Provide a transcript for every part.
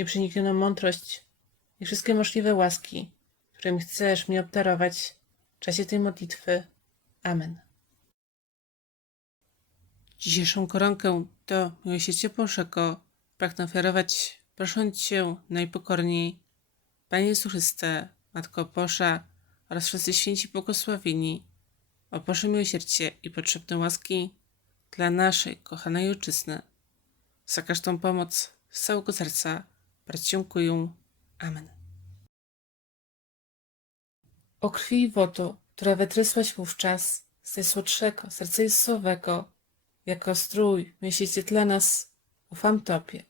nieprzeniknioną mądrość i wszystkie możliwe łaski, którymi chcesz mnie obdarować w czasie tej modlitwy. Amen. Dzisiejszą koronkę do Miłosierdzia Bożego pragnę ofiarować, prosząc Cię najpokorniej, Panie Jezu Chryste, Matko Boża oraz wszyscy święci błogosławieni, o Boże miłosierdzie i potrzebne łaski dla naszej kochanej Ojczyzny. Za każdą pomoc z całego serca dziękuję. Amen. O krwi i wodo, która wytrysłaś wówczas z najsłodszego serca Jezusowego, jako strój miesięcie dla nas, ufam Tobie.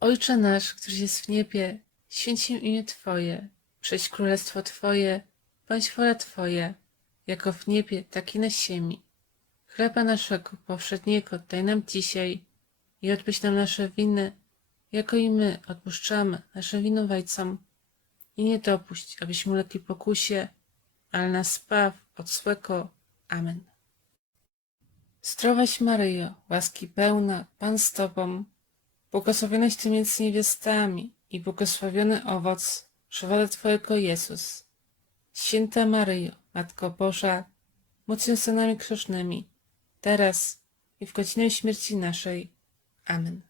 Ojcze nasz, któryś jest w niebie, święć się imię Twoje, przyjdź królestwo Twoje, bądź wola Twoja, jako w niebie, tak i na ziemi. Chleba naszego powszedniego daj nam dzisiaj i odpuść nam nasze winy, jako i my odpuszczamy naszym winowajcom. I nie dopuść, abyśmy ulegli pokusie, ale nas spaw od złego. Amen. Zdrowaś Maryjo, łaski pełna, Pan z Tobą, błogosławionaś Ty między niewiastami i błogosławiony owoc żywota Twojego Jezus. Święta Maryjo, Matko Boża, módl się za nami grzesznymi, teraz i w godzinę śmierci naszej. Amen.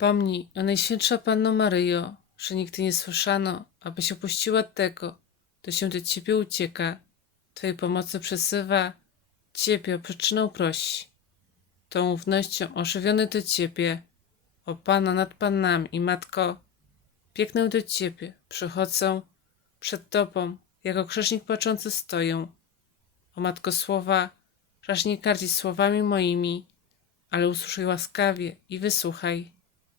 Pomnij, o Najświętsza Panno Maryjo, że nigdy nie słyszano, abyś opuściła tego, kto się do ciebie ucieka, twojej pomocy przesywa, ciebie o przyczynę prosi. Tą ufnością ożywiony do ciebie, o Pana nad Panami i Matko, biegnę do ciebie, przychodzę przed tobą, jako grzesznik płaczący stoję. O Matko słowa, raż nie kardzić słowami moimi, ale usłyszaj łaskawie i wysłuchaj.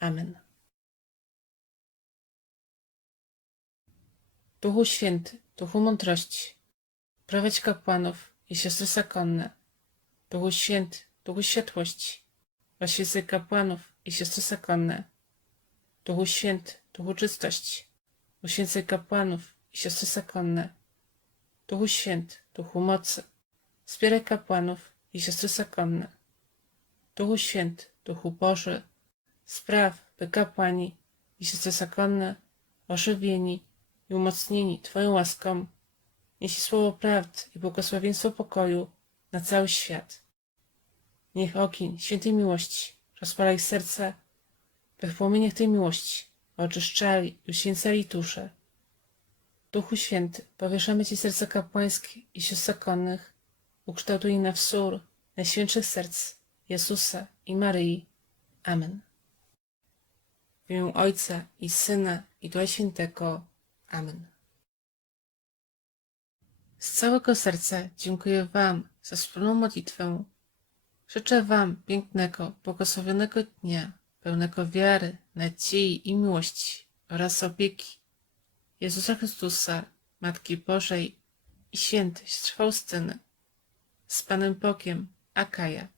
Amen. Duchu Święty, Duchu Mądrości, prowadź kapłanów i siostry zakonne. Duchu Święty, Duchu Światłości, oświecaj kapłanów i siostry zakonne. Duchu Święty, Duchu Czystości, uświęcaj kapłanów i siostry zakonne. Duchu Święty, Duchu Mocy, wspieraj kapłanów i siostry zakonne. Duchu Święty, Duchu Boży, spraw, by kapłani i siostry zakonne, ożywieni i umocnieni Twoją łaską, niesie słowo prawdy i błogosławieństwo pokoju na cały świat. Niech ogień świętej miłości rozpala ich serca, by w płomieniach tej miłości oczyszczali i uświęcali dusze. Duchu Święty, powieszamy Ci serca kapłańskie i sióstr zakonnych, ukształtuj na wzór najświętszych serc Jezusa i Maryi. Amen. W imię Ojca i Syna i Ducha Świętego. Amen. Z całego serca dziękuję Wam za wspólną modlitwę. Życzę Wam pięknego, błogosławionego dnia, pełnego wiary, nadziei i miłości oraz opieki Jezusa Chrystusa, Matki Bożej i świętej Faustyny. Z Panem Bogiem, Akaja.